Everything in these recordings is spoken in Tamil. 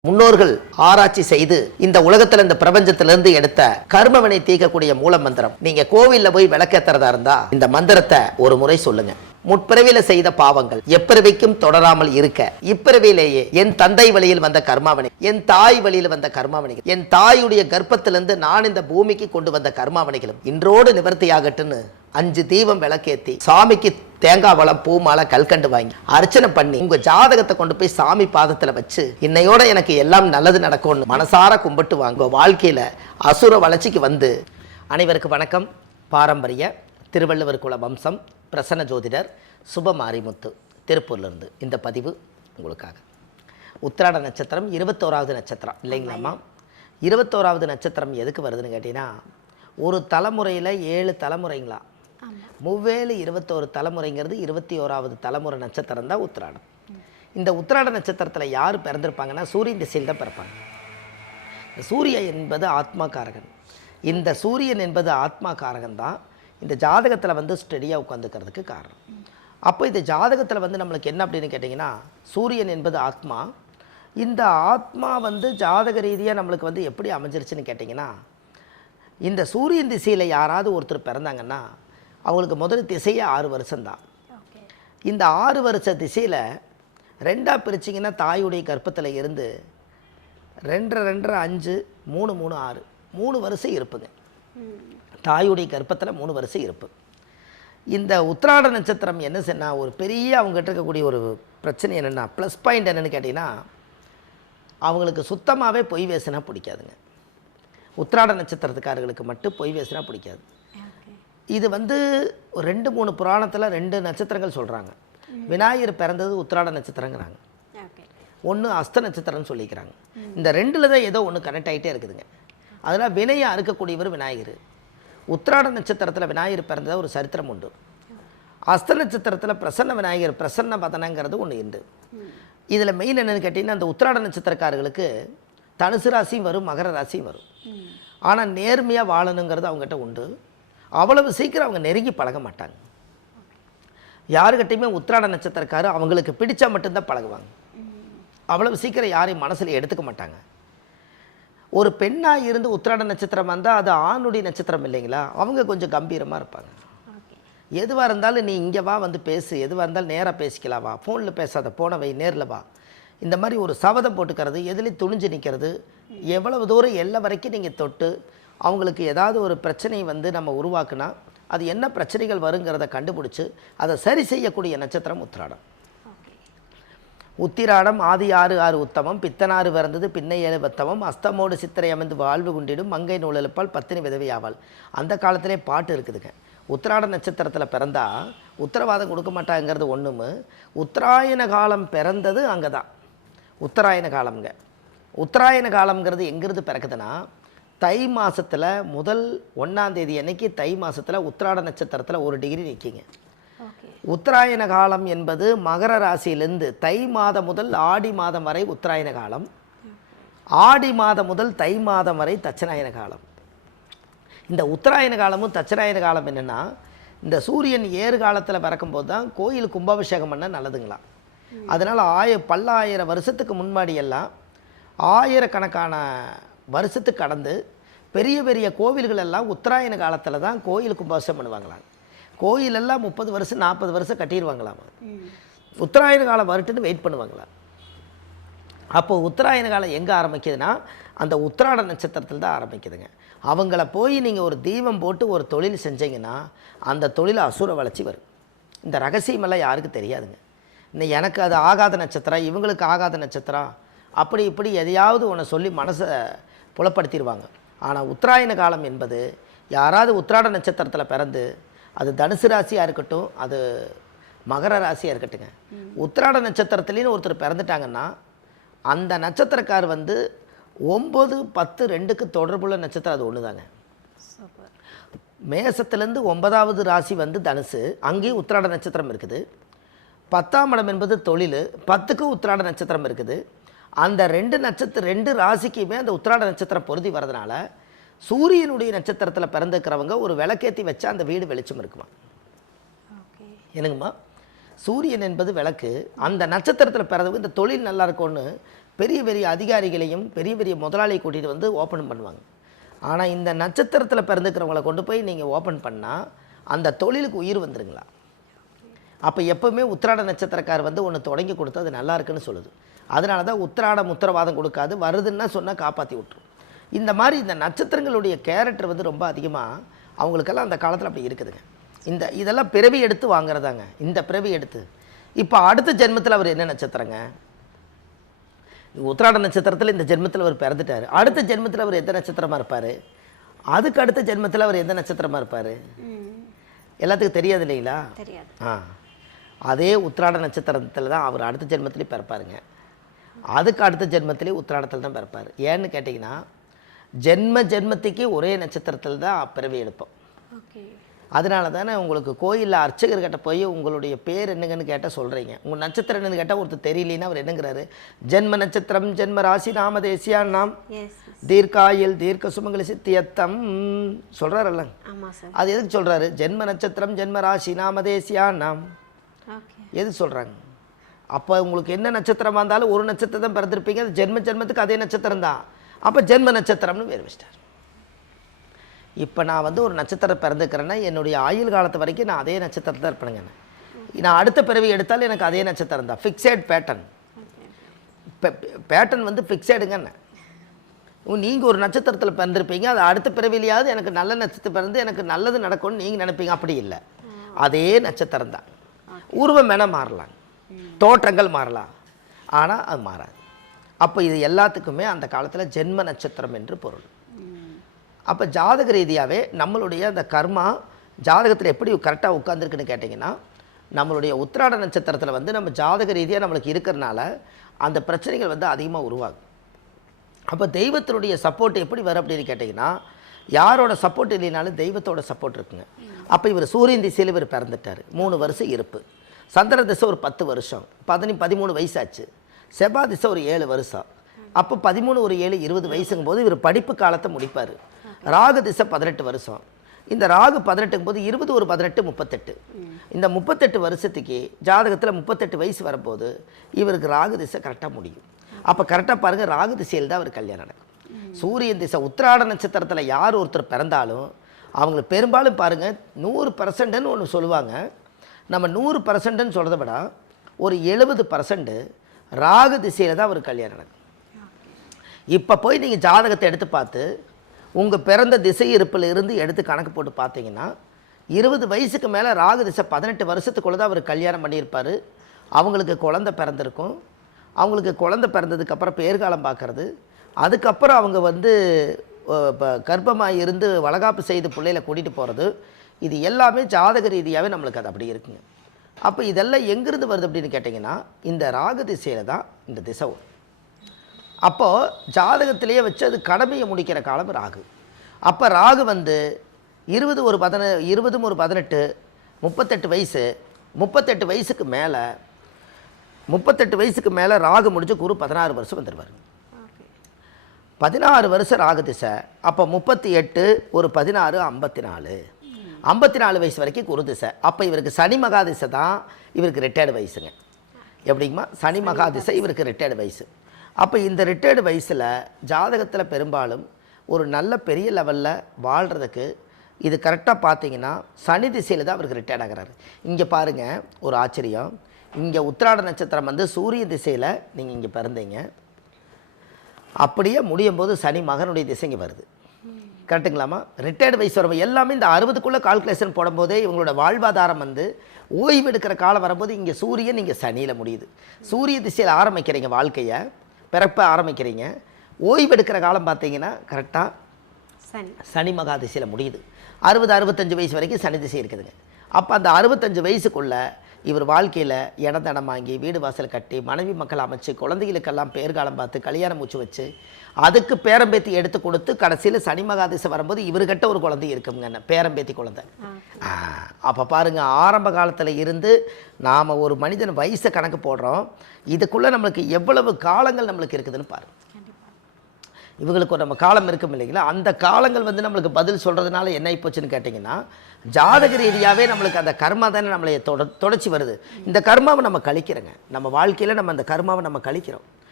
முன்னோர்கள் ஆராய்ச்சி செய்து இந்த உலகத்துல இந்த பிரபஞ்சத்திலிருந்து எடுத்த கர்மவினை தீர்க்கக்கூடிய மூல மந்திரம். நீங்க கோவில்ல போய் விளக்கேத்துறதா இருந்தா இந்த மந்திரத்தை ஒரு முறை சொல்லுங்க. முற்பிறவியில செய்த பாவங்கள் எப்பிறவிக்கும் தொடராமல் இருக்க இப்பிறவியிலேயே என் தந்தை வழியில் வந்த கர்மாவினை, என் தாய் வழியில் வந்த கர்மாவினைகள், என் தாயுடைய கர்ப்பத்திலிருந்து நான் இந்த பூமிக்கு கொண்டு வந்த கர்மாவினைகளும் இன்றோடு நிவர்த்தியாகட்டுன்னு 5 தீபம் விளக்கேத்தி சாமிக்கு தேங்காய் வளம் பூ மாலை கல்கண்டு வாங்கி அர்ச்சனை பண்ணி உங்க ஜாதகத்தை கொண்டு போய் சாமி பாதத்துல வச்சு இன்னையோட எனக்கு எல்லாம் நல்லது நடக்கும்னு மனசார கும்பிட்டு வாங்க. வாழ்க்கையில அசுர வளர்ச்சிக்கு வந்து. அனைவருக்கு வணக்கம். பாரம்பரிய திருவள்ளுவர் குல வம்சம் பிரசன்ன ஜோதிடர் சுபமாரிமுத்து திருப்பூர்லேருந்து இந்த பதிவு உங்களுக்காக. உத்திராட நட்சத்திரம் 21வது நட்சத்திரம் இல்லைங்களாம்மா? 21வது நட்சத்திரம் எதுக்கு வருதுன்னு கேட்டீங்கன்னா, ஒரு தலைமுறையில் 7 தலைமுறைங்களா, மூவேலு 21 தலைமுறைங்கிறது 21வது தலைமுறை நட்சத்திரம் தான் உத்திராடம். இந்த உத்திராட நட்சத்திரத்தில் யார் பிறந்திருப்பாங்கன்னா சூரியன் திசையில் தான் பிறப்பாங்க. சூரியன் என்பது ஆத்மாக்காரகன். இந்த சூரியன் என்பது ஆத்மாக்காரகன் தான் இந்த ஜாதகத்தில் வந்து ஸ்டெடியாக உட்காந்துக்கிறதுக்கு காரணம். அப்போ இந்த ஜாதகத்தில் வந்து நம்மளுக்கு என்ன அப்படின்னு கேட்டிங்கன்னா, சூரியன் என்பது ஆத்மா. இந்த ஆத்மா வந்து ஜாதக ரீதியாக நம்மளுக்கு வந்து எப்படி அமைஞ்சிருச்சுன்னு கேட்டிங்கன்னா, இந்த சூரியன் திசையில் யாராவது ஒருத்தர் பிறந்தாங்கன்னா அவங்களுக்கு முதல் திசையே 6 வருஷம்தான். இந்த 6 வருஷ திசையில் 2ஆக பிரிச்சிங்கன்னா தாயுடைய கர்ப்பத்தில் இருந்து 2 2 5 3 3 6 3 வருஷம் இருப்புங்க. தாயுடைய கர்ப்பத்தில் 3 வருஷம் இருப்பு. இந்த உத்திராட நட்சத்திரம் என்ன சொன்னால், ஒரு பெரிய அவங்ககிட்ட இருக்கக்கூடிய ஒரு பிரச்சனை என்னென்னா, ப்ளஸ் பாயிண்ட் என்னென்னு கேட்டிங்கன்னா, அவங்களுக்கு சுத்தமாகவே பொய் பேசினா பிடிக்காதுங்க. உத்திராட நட்சத்திரத்துக்காரர்களுக்கு மட்டும் பொய் பேசினா பிடிக்காது. இது வந்து 2 3 புராணத்தில் 2 நட்சத்திரங்கள் சொல்கிறாங்க. விநாயகர் பிறந்தது உத்திராட நட்சத்திரங்கிறாங்க, ஒன்று அஸ்த நட்சத்திரம்னு சொல்லிக்கிறாங்க. இந்த 2ல் தான் ஏதோ ஒன்று கனெக்ட் ஆகிட்டே இருக்குதுங்க. அதனால் வினையை அறுக்கக்கூடியவர் விநாயகர். உத்திராட நட்சத்திரத்தில் விநாயகர் பிறந்தது ஒரு சரித்திரம் உண்டு. அஸ்த நட்சத்திரத்தில் பிரசன்ன விநாயகர் பிரசன்ன பதனங்கிறது ஒன்று உண்டு. இதில் மெயின் என்னென்னு கேட்டிங்கன்னா, அந்த உத்திராட நட்சத்திரக்காரர்களுக்கு தனுசு ராசியும் வரும், மகர ராசியும் வரும். ஆனால் நேர்மையாக வாழணுங்கிறது அவங்ககிட்ட உண்டு. அவ்வளவு சீக்கிரம் அவங்க நெருங்கி பழக மாட்டாங்க. யாருக்கிட்டையுமே உத்திராட நட்சத்திரக்காரர் அவங்களுக்கு பிடிச்சா மட்டும்தான் பழகுவாங்க. அவ்வளவு சீக்கிரம் யாரையும் மனசில் எடுத்துக்க மாட்டாங்க. ஒரு பெண்ணாக இருந்து உத்திராட நட்சத்திரம் வந்தால் அது ஆணுடைய நட்சத்திரம் இல்லைங்களா, அவங்க கொஞ்சம் கம்பீரமாக இருப்பாங்க. எதுவாக இருந்தாலும் நீ இங்கே வா, வந்து பேசு, எதுவாக இருந்தாலும் நேராக பேசிக்கலாம், வா, ஃபோனில் பேசாத, போன வை, நேரில் வா. இந்த மாதிரி ஒரு சபதம் போட்டுக்கிறது, எதுலேயும் துணிஞ்சு நிற்கிறது, எவ்வளவு தூரம் எல்லை வரைக்கும் நீங்கள் தொட்டு அவங்களுக்கு ஏதாவது ஒரு பிரச்சனையை வந்து நம்ம உருவாக்குனா அது என்ன பிரச்சனைகள் வருங்கிறத கண்டுபிடிச்சி அதை சரி செய்யக்கூடிய நட்சத்திரம் உத்திராடம். உத்திராடம் ஆதி 6 6 உத்தமம், பித்தனாறு பிறந்தது பின்னை 7 பத்தமம், அஸ்தமோடு சித்திரை அமைந்து வாழ்வு குண்டிடும், மங்கை நூலெழுப்பால் பத்தினி விதவி ஆவாள். அந்த காலத்திலே பாட்டு இருக்குதுங்க. உத்திராட நட்சத்திரத்தில் பிறந்தா உத்தரவாதம் கொடுக்க மாட்டாங்கிறது ஒன்றுமு. உத்தராயண காலம் பிறந்தது அங்கே தான் உத்தராயண காலம்ங்க. உத்தராயண காலம்ங்கிறது எங்கிருந்து பிறக்குதுன்னா, தை மாதத்தில் முதல் 1ஆம் தேதி அன்னைக்கு தை மாதத்தில் உத்திராட நட்சத்திரத்தில் 1 டிகிரி நிற்கிங்க. உத்தராயண காலம் என்பது மகர ராசியிலிருந்து தை மாதம் முதல் ஆடி மாதம் வரை உத்தராயண காலம், ஆடி மாதம் முதல் தை மாதம் வரை தட்சிணாயன காலம். இந்த உத்தராயண காலமும் தட்சிணாயன காலம் என்னென்னா, இந்த சூரியன் ஏறு காலத்தில் பிறக்கும்போது தான் கோயில் கும்பாபிஷேகம் பண்ண நல்லதுங்களாம். அதனால் பல்லாயிரம் வருஷத்துக்கு முன்னாடியெல்லாம் ஆயிரக்கணக்கான வருஷத்துக்கு கடந்து பெரிய பெரிய கோவில்கள் எல்லாம் உத்தராயண காலத்தில் தான் கோயில் கும்பாபிஷேகம் பண்ணுவாங்களாம். கோயிலெல்லாம் 30 வருஷம் 40 வருஷம் கட்டிடுவாங்களாமா. உத்தராயண காலம் வரட்டுன்னு வெயிட் பண்ணுவாங்களாம். அப்போது உத்தராயண காலம் எங்கே ஆரம்பிக்குதுன்னா, அந்த உத்திராட நட்சத்திரத்தில் தான் ஆரம்பிக்குதுங்க. அவங்கள போய் நீங்கள் ஒரு தீபம் போட்டு ஒரு தொழில் செஞ்சீங்கன்னா அந்த தொழில் அசுர வளர்ச்சி வரும். இந்த ரகசியமெல்லாம் யாருக்கும் தெரியாதுங்க. இன்னும் எனக்கு அது ஆகாத நட்சத்திரம், இவங்களுக்கு ஆகாத நட்சத்திரம், அப்படி இப்படி எதையாவது ஒன்று சொல்லி மனசை புலப்படுத்திடுவாங்க. ஆனால் உத்தராயண காலம் என்பது யாராவது உத்திராட நட்சத்திரத்தில் பிறந்து, அது தனுசு ராசியாக இருக்கட்டும், அது மகர ராசியாக இருக்கட்டுங்க, உத்திராட நட்சத்திரத்துலேன்னு ஒருத்தர் பிறந்துட்டாங்கன்னா அந்த நட்சத்திரக்கார் வந்து 9 10 2க்கு தொடர்புள்ள நட்சத்திரம் அது ஒன்று தாங்க. மேசத்துலேருந்து 9வது ராசி வந்து தனுசு, அங்கேயும் உத்திராட நட்சத்திரம் இருக்குது. 10ஆம் இடம் என்பது தொழில், 10க்கு உத்திராட நட்சத்திரம் இருக்குது. அந்த 2 ராசிக்குமே அந்த உத்திராட நட்சத்திரம் பொருதி வரதுனால சூரியனுடைய நட்சத்திரத்தில் பிறந்துக்கிறவங்க ஒரு விளக்கேற்றி வச்சா அந்த வீடு வெளிச்சம் இருக்குமா. என்னங்கம்மா, சூரியன் என்பது விளக்கு. அந்த நட்சத்திரத்தில் பிறந்தவங்க இந்த தொழில் நல்லா இருக்கும்னு பெரிய பெரிய அதிகாரிகளையும் பெரிய பெரிய முதலாளியை கூட்டிகிட்டு வந்து ஓப்பன் பண்ணுவாங்க. ஆனால் இந்த நட்சத்திரத்தில் பிறந்துக்கிறவங்களை கொண்டு போய் நீங்கள் ஓப்பன் பண்ணால் அந்த தொழிலுக்கு உயிர் வந்துருங்களா? அப்போ எப்போவுமே உத்திராட நட்சத்திரக்கார் வந்து ஒன்று தொடங்கி கொடுத்து அது நல்லா இருக்குன்னு சொல்லுது. அதனால தான் உத்திராடம் உத்தரவாதம் கொடுக்காது, வருதுன்னா சொன்னால் காப்பாற்றி விட்டுரும். இந்த மாதிரி இந்த நட்சத்திரங்களுடைய கேரக்டர் வந்து ரொம்ப அதிகமாக அவங்களுக்கெல்லாம் அந்த காலத்தில் அப்படி இருக்குதுங்க. இதெல்லாம் பிறவி எடுத்து வாங்குறதாங்க. இந்த பிறவி எடுத்து இப்போ அடுத்த ஜென்மத்தில் அவர் என்ன நட்சத்திரங்க? உத்திராட நட்சத்திரத்தில் இந்த ஜென்மத்தில் அவர் பிறந்துட்டார். அடுத்த ஜென்மத்தில் அவர் எந்த நட்சத்திரமாக இருப்பார்? அதுக்கு அடுத்த ஜென்மத்தில் அவர் எந்த நட்சத்திரமாக இருப்பார்? எல்லாத்துக்கும் தெரியாது இல்லைங்களா? அதே உத்திராட நட்சத்திரத்தில் தான் அவர் அடுத்த ஜென்மத்திலேயே பிறப்பாருங்க. அதுக்கு அடுத்த ஜென்மத்திலே உத்திராடத்தில் தான் பிறப்பார். ஏன்னு கேட்டிங்கன்னா ஜென்மத்துக்கு ஒரே நட்சத்திரத்தில் தான் பிறவி எடுப்போம். அதனால தானே உங்களுக்கு கோயிலில் அர்ச்சகர்கிட்ட போய் உங்களுடைய பேர் என்னங்கன்னு கேட்டால் சொல்கிறீங்க. உங்கள் நட்சத்திரம் என்னன்னு கேட்டால் ஒருத்தர் தெரியலன்னா அவர் என்னங்கிறாரு? ஜென்ம நட்சத்திரம் ஜென்ம ராசி நாம தேசியான்னாம் தீர்க்காயில் தீர்க்க சுமங்கலி சித்தியத்தம் சொல்கிறாரல்ல. அது எதுக்கு சொல்கிறாரு? ஜென்ம நட்சத்திரம் ஜென்ம ராசி நாம தேசியான்னாம் எதுக்கு சொல்கிறாங்க? அப்போ உங்களுக்கு என்ன நட்சத்திரமாக இருந்தாலும் ஒரு நட்சத்திரம் தான் பிறந்திருப்பீங்க. அது ஜென்மத்துக்கு அதே நட்சத்திரம் தான். அப்போ ஜென்ம நட்சத்திரம்னு வேறு வச்சிட்டார். இப்போ நான் வந்து ஒரு நட்சத்திரம் பிறந்துக்கிறேன்னா என்னுடைய ஆயுள் காலத்து வரைக்கும் நான் அதே நட்சத்திரத்தில் தான் இருப்பேனுங்க. நான் அடுத்த பிறவி எடுத்தாலும் எனக்கு அதே நட்சத்திரம் தான். Fixed pattern. பேட்டர்ன் வந்து ஃபிக்ஸடுங்கன்னு. நீங்கள் ஒரு நட்சத்திரத்தில் பிறந்திருப்பீங்க, அது அடுத்த பிறவிலையாவது எனக்கு நல்ல நட்சத்திரம் பிறந்து எனக்கு நல்லது நடக்கும்னு நீங்கள் நினைப்பீங்க. அப்படி இல்லை, அதே நட்சத்திரம் தான். உருவம் வேணால் மாறலாம், தோற்றங்கள் மாறலாம், ஆனால் அது மாறாது. அப்போ இது எல்லாத்துக்குமே அந்த காலத்தில் ஜென்ம நட்சத்திரம் என்று பொருள். அப்போ ஜாதக ரீதியாகவே நம்மளுடைய அந்த கர்மா ஜாதகத்தில் எப்படி கரெக்டாக உட்காந்துருக்குன்னு கேட்டிங்கன்னா, நம்மளுடைய உத்திராட நட்சத்திரத்தில் வந்து நம்ம ஜாதக ரீதியாக நம்மளுக்கு இருக்கிறனால அந்த பிரச்சனைகள் வந்து அதிகமாக உருவாகும். அப்போ தெய்வத்தினுடைய சப்போர்ட் எப்படி வரும் அப்படின்னு கேட்டிங்கன்னா, யாரோட சப்போர்ட் இல்லைனாலும் தெய்வத்தோட சப்போர்ட் இருக்குங்க. அப்போ இவர் சூரியன் திசையில் இவர் பிறந்துட்டார், 3 வருஷம் இருப்பு. சந்திர திசை ஒரு 10 வருஷம், 13 வயசாச்சு. செவ்வாய் திசை ஒரு 7 வருஷம். அப்போ 13 ஒரு 7 20 வயசுங்கும் போது இவர் படிப்பு காலத்தை முடிப்பார். ராகு திசை 18 வருஷம். இந்த ராகு 18ங்கும் போது 20 ஒரு 18 38. இந்த 38 வருஷத்துக்கு ஜாதகத்தில் 38 வயசு வரும்போது இவருக்கு ராகு திசை கரெக்டாக முடியும். அப்போ கரெக்டாக பாருங்கள், ராகு திசையில் தான் அவர் கல்யாணம் நடக்கும். சூரியன் திசை உத்திராட நட்சத்திரத்தில் யார் ஒருத்தர் பிறந்தாலும் அவங்களுக்கு பெரும்பாலும் பாருங்கள் 100%ன்னு ஒன்று சொல்லுவாங்க. நம்ம 100%ன்னு சொல்கிறத விட ஒரு 70% ராகு திசையில் தான் அவர் கல்யாணம் நடக்கும். இப்போ போய் நீங்கள் ஜாதகத்தை எடுத்து பார்த்து உங்கள் பிறந்த திசை இருப்பில் இருந்து எடுத்து கணக்கு போட்டு பார்த்தீங்கன்னா 20 வயசுக்கு மேலே ராகு திசை 18 வருஷத்துக்குள்ளே தான் அவர் கல்யாணம் பண்ணியிருப்பார். அவங்களுக்கு குழந்தை பிறந்திருக்கும். அவங்களுக்கு குழந்தை பிறந்ததுக்கப்புறம் பேர்காலம் பார்க்குறது, அதுக்கப்புறம் அவங்க வந்து கர்ப்பமாக இருந்து வளகாப்பு செய்து பிள்ளைகளை கூட்டிகிட்டு போகிறது, இது எல்லாமே ஜாதக ரீதியாகவே நம்மளுக்கு அது அப்படி இருக்குங்க. அப்போ இதெல்லாம் எங்கேருந்து வருது அப்படின்னு கேட்டிங்கன்னா, இந்த ராகு திசையில் தான் இந்த திசை வரும். அப்போது ஜாதகத்திலேயே வச்சு அது கடமையை முடிக்கிற காலம் ராகு. அப்போ ராகு வந்து 20 ஒரு 18 38 வயசு, 38 வயசுக்கு மேலே ராகு முடிஞ்சு குரு 16 வருஷம் வந்துடுவார். 16 வருஷம் ராகு திசை. அப்போ 38 ஒரு 16 54 வயசு வரைக்கும் குரு திசை. அப்போ இவருக்கு சனி மகா திசை தான் இவருக்கு ரிட்டையர்டு வயசுங்க. எப்படிங்கம்மா? சனி மகா திசை இவருக்கு ரிட்டையர்டு வயசு. அப்போ இந்த ரிட்டையர்டு வயசில் ஜாதகத்தில் பெரும்பாலும் ஒரு நல்ல பெரிய லெவலில் வாழ்கிறதுக்கு இது கரெக்டாக பார்த்தீங்கன்னா சனி திசையில் தான் அவருக்கு ரிட்டையர்ட் ஆகிறாரு. இங்கே பாருங்கள் ஒரு ஆச்சரியம், இங்கே உத்திராட நட்சத்திரம் வந்து சூரிய திசையில் நீங்கள் இங்கே பிறந்தீங்க, அப்படியே முடியும் போது சனி மகனுடைய திசைங்க வருது. கரெக்டுங்களாம்மா? ரிட்டையர்டு வயசு வரும் எல்லாமே இந்த 60க்குள்ளே கால்குலேஷன் போடும்போதே இவங்களோட வாழ்வாதாரம் வந்து ஓய்வு எடுக்கிற காலம் வரும்போது இங்கே சூரியன் இங்கே சனியில் முடியுது. சூரிய திசையில் ஆரம்பிக்கிறீங்க வாழ்க்கையை, பிறப்பை ஆரம்பிக்கிறீங்க, ஓய்வு எடுக்கிற காலம் பார்த்தீங்கன்னா கரெக்டாக சனி மகா திசையில் முடியுது. 60-65 வயசு வரைக்கும் சனி திசை இருக்குதுங்க. அப்போ அந்த 65 வயசுக்குள்ளே இவர் வாழ்க்கையில் இடத்தடம் வாங்கி வீடு வாசல் கட்டி மனைவி மக்கள் அமைச்சு குழந்தைகளுக்கெல்லாம் பேர்காலம் பார்த்து கல்யாணம் மூச்சு வச்சு அதுக்கு பேரம்பேத்தி எடுத்து கொடுத்து கடைசியில் சனி மகாதிசை வரும்போது இவர்கிட்ட ஒரு குழந்தை இருக்குங்க, பேரம்பேத்தி குழந்தை. அப்போ பாருங்கள், ஆரம்ப காலத்தில் இருந்து நாம் ஒரு மனிதன் வயசை கணக்கு போடுறோம், இதுக்குள்ளே நம்மளுக்கு எவ்வளவு காலங்கள் நம்மளுக்கு இருக்குதுன்னு பாருங்கள். இவங்களுக்கு ஒரு நம்ம காலம் இருக்கும் இல்லைங்களா, அந்த காலங்கள் வந்து நம்மளுக்கு பதில் சொல்கிறதுனால என்ன ஆகிப்போச்சுன்னு கேட்டிங்கன்னா, ஜாதக ரீதியாகவே நம்மளுக்கு அந்த கர்மா தானே நம்மளை தொடச்சி வருது. இந்த கர்மாவை நம்ம கழிக்கிறோங்க, நம்ம வாழ்க்கையில் நம்ம அந்த கர்மாவை நம்ம கழிக்கிறோம்.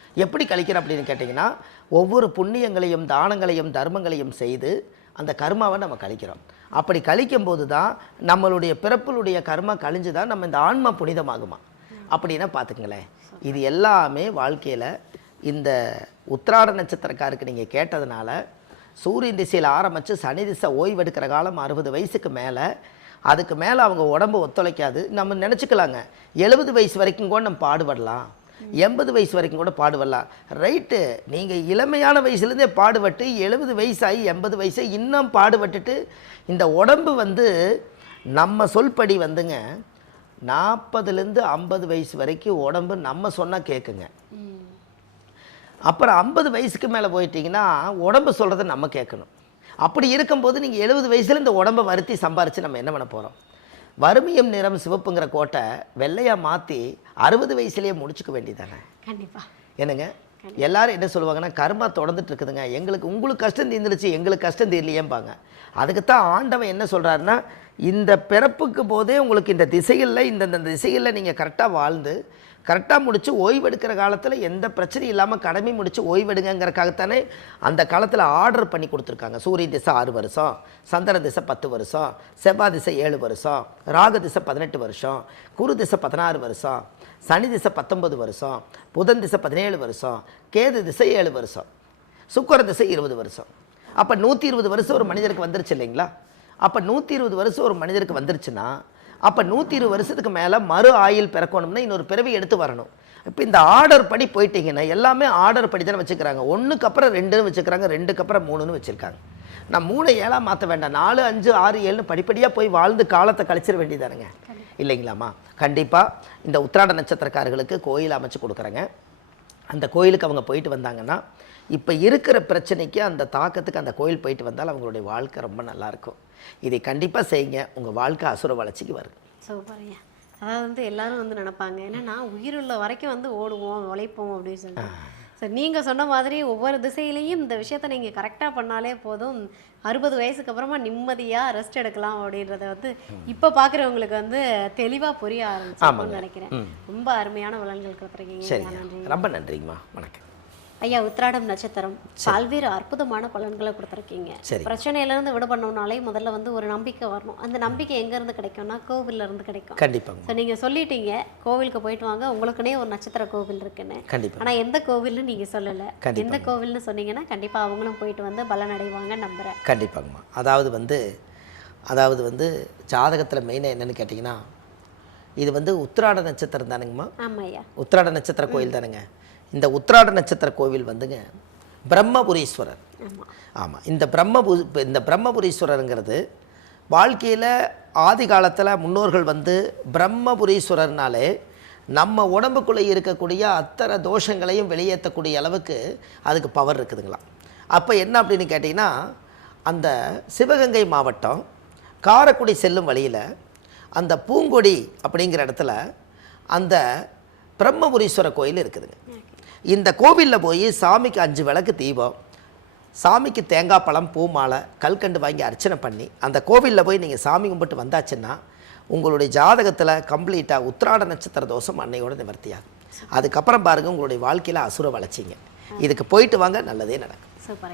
எப்படி கழிக்கிறோம் அப்படின்னு கேட்டிங்கன்னா, ஒவ்வொரு புண்ணியங்களையும் தானங்களையும் தர்மங்களையும் செய்து அந்த கர்மாவை நம்ம கழிக்கிறோம். அப்படி கழிக்கும்போது தான் நம்மளுடைய பிறப்புடைய கர்மா கழிஞ்சு தான் நம்ம இந்த ஆன்மா புனிதமாகுமா அப்படின்னா பார்த்துக்குங்களேன். இது எல்லாமே வாழ்க்கையில் இந்த உத்திராட நட்சத்திரக்காருக்கு நீங்கள் கேட்டதுனால சூரியன் திசையில் ஆரம்பித்து சனி திசை ஓய்வெடுக்கிற காலம் 60 வயசுக்கு மேலே, அதுக்கு மேலே அவங்க உடம்பு ஒத்துழைக்காது. நம்ம நினச்சிக்கலாங்க 70 வயசு வரைக்கும் கூட நம்ம பாடுபடலாம், 80 வயசு வரைக்கும் கூட பாடுபடலாம். ரைட்டு, நீங்கள் இளமையான வயசுலேருந்தே பாடுபட்டு 70 வயசாகி 80 வயசு இன்னும் பாடுபட்டுட்டு இந்த உடம்பு வந்து நம்ம சொல்படி வந்துங்க 40லேருந்து 50 வயசு வரைக்கும் உடம்பு நம்ம சொன்னால் கேட்குங்க. அப்புறம் 50 வயசுக்கு மேலே போயிட்டீங்கன்னா உடம்பு சொல்கிறத நம்ம கேட்கணும். அப்படி இருக்கும்போது நீங்கள் 70 வயசில் இந்த உடம்பை வருத்தி சம்பாரித்து நம்ம என்ன பண்ண போகிறோம்? வறுமையும் நிறம் சிவப்புங்கிற கோட்டை வெள்ளையாக மாற்றி 60 வயசுலேயே முடிச்சுக்க வேண்டியதானே? கண்டிப்பாக. என்னங்க எல்லாரும் என்ன சொல்லுவாங்கன்னா, கர்மா தொடர்ந்துட்டு இருக்குதுங்க, உங்களுக்கு கஷ்டம் தீர்ந்துருச்சு, எங்களுக்கு கஷ்டம் தீரலையேம்பாங்க. அதுக்குத்தான் ஆண்டவன் என்ன சொல்கிறாருன்னா, இந்த பிறப்புக்கு போதே உங்களுக்கு இந்த திசைகளில் இந்த திசைகளில் நீங்கள் கரெக்டாக வாழ்ந்து கரெக்டாக முடித்து ஓய்வெடுக்கிற காலத்தில் எந்த பிரச்சனையும் இல்லாமல் கடமை முடித்து ஓய்வெடுங்கிறக்காகத்தானே அந்த காலத்தில் ஆர்டர் பண்ணி கொடுத்துருக்காங்க. சூரிய திசை 6 வருஷம், சந்திர திசை 10 வருஷம், செவ்வாய் திசை 7 வருஷம், ராகு திசை 18 வருஷம், குரு திசை 16 வருஷம், சனி திசை 19 வருஷம், புதன் திசை 17 வருஷம், கேது திசை 7 வருஷம், சுக்கிர திசை 20 வருஷம். அப்போ 120 வருஷம் ஒரு மனிதருக்கு வந்துருச்சு இல்லைங்களா? அப்போ 120 வருஷம் ஒரு மனிதருக்கு வந்துருச்சுன்னா அப்போ 120 வருஷத்துக்கு மேலே மறு ஆயுள் பிறக்கணும்னா இன்னொரு பிறவி எடுத்து வரணும். இப்போ இந்த ஆர்டர் படி போயிட்டீங்கன்னா எல்லாமே ஆர்டர் படி தானே வச்சுக்கிறாங்க. 1க்கு அப்புறம் 2ன்னு வச்சுக்கிறாங்க, 2க்கு அப்புறம் 3ன்னு வச்சுருக்காங்க. நான் 3 7 மாற்ற வேண்டாம், 4 5 6 7ன்னு படிப்படியாக போய் வாழ்ந்து காலத்தை கழிச்சிட வேண்டியதானுங்க, இல்லைங்களாம்மா? கண்டிப்பாக இந்த உத்திராட நட்சத்திரக்காரர்களுக்கு கோயில் அமைச்சு கொடுக்குறேங்க. அந்த கோயிலுக்கு அவங்க போயிட்டு வந்தாங்கன்னா இப்போ இருக்கிற பிரச்சனைக்கு அந்த தாக்கத்துக்கு அந்த கோயில் போயிட்டு வந்தால் அவங்களுடைய வாழ்க்கை ரொம்ப நல்லாயிருக்கும். இதை கண்டிப்பாக செய்யுங்க, உங்கள் வாழ்க்கை அசுர வளர்ச்சிக்கு வருது. சூப்பர்யா. அதாவது வந்து எல்லாரும் வந்து நினைப்பாங்க, ஏன்னா உயிருள்ள வரைக்கும் வந்து ஓடுவோம் உழைப்போம் அப்படின்னு சொல்லிட்டு. சார் நீங்கள் சொன்ன மாதிரி ஒவ்வொரு திசையிலையும் இந்த விஷயத்த நீங்கள் கரெக்டாக பண்ணாலே போதும், 60 வயசுக்கு அப்புறமா நிம்மதியாக ரெஸ்ட் எடுக்கலாம் அப்படின்றத வந்து இப்போ பார்க்குறவங்களுக்கு வந்து தெளிவாக புரிய ஆரம்பிச்சு நினைக்கிறேன். ரொம்ப அருமையான பலன்கள் கொடுத்துருக்கீங்க. ரொம்ப நன்றிங்கம்மா, வணக்கம். ஐயா, உத்திராடம் நட்சத்திரம் பல்வேறு அற்புதமான பலன்களை கொடுத்துருக்கீங்க. பிரச்சனையிலேருந்து விடுபடணும்னாலே முதல்ல வந்து ஒரு நம்பிக்கை வரணும். அந்த நம்பிக்கை எங்கேருந்து கிடைக்கும்னா கோவில்ல இருந்து கிடைக்கும். கண்டிப்பாக. ஸோ நீங்கள் சொல்லிட்டீங்க கோவிலுக்கு போயிட்டு வாங்க, உங்களுக்குனே ஒரு நட்சத்திர கோவில் இருக்குன்னு. கண்டிப்பாக. ஆனால் எந்த கோவில்னு நீங்கள் சொல்லலை. எந்த கோவில்னு சொன்னீங்கன்னா கண்டிப்பாக அவங்களும் போயிட்டு வந்து பலன் அடைவாங்க நம்புகிறேன். கண்டிப்பாங்கம்மா. அதாவது வந்து ஜாதகத்தில் மெயினாக என்னென்னு கேட்டிங்கன்னா, இது வந்து உத்திராட நட்சத்திரம் தானுங்கம்மா. ஆமாம் ஐயா, உத்திராட நட்சத்திர கோயில் தானுங்க. இந்த உத்திராட நட்சத்திர கோவில் வந்துங்க பிரம்மபுரீஸ்வரர். ஆமாம், இந்த பிரம்மபுரீஸ்வரருங்கிறது வாழ்க்கையில் ஆதி காலத்தில் முன்னோர்கள் வந்து பிரம்மபுரீஸ்வரர்னாலே நம்ம உடம்புக்குள்ளே இருக்கக்கூடிய அத்தனை தோஷங்களையும் வெளியேற்றக்கூடிய அளவுக்கு அதுக்கு பவர் இருக்குதுங்களா. அப்போ என்ன அப்படின்னு கேட்டிங்கன்னா, அந்த சிவகங்கை மாவட்டம் காரைக்குடி செல்லும் வழியில் அந்த பூங்கொடி அப்படிங்கிற இடத்துல அந்த பிரம்மபுரீஸ்வரர் கோயில் இருக்குதுங்க. இந்த கோவிலில் போய் சாமிக்கு 5 விளக்கு தீபம், சாமிக்கு தேங்காய் பழம் பூ மாலை கல்கண்டு வாங்கி அர்ச்சனை பண்ணி அந்த கோவிலில் போய் நீங்கள் சாமி கும்பிட்டு வந்தாச்சுன்னா உங்களுடைய ஜாதகத்தில் கம்ப்ளீட்டாக உத்திராட நட்சத்திர தோஷம் அன்னையோட நிவர்த்தியாகும். அதுக்கப்புறம் பாருங்கள் உங்களுடைய வாழ்க்கையில் அசுர வளர்ச்சிங்க. இதுக்கு போயிட்டு வாங்க, நல்லதே நடக்கும்.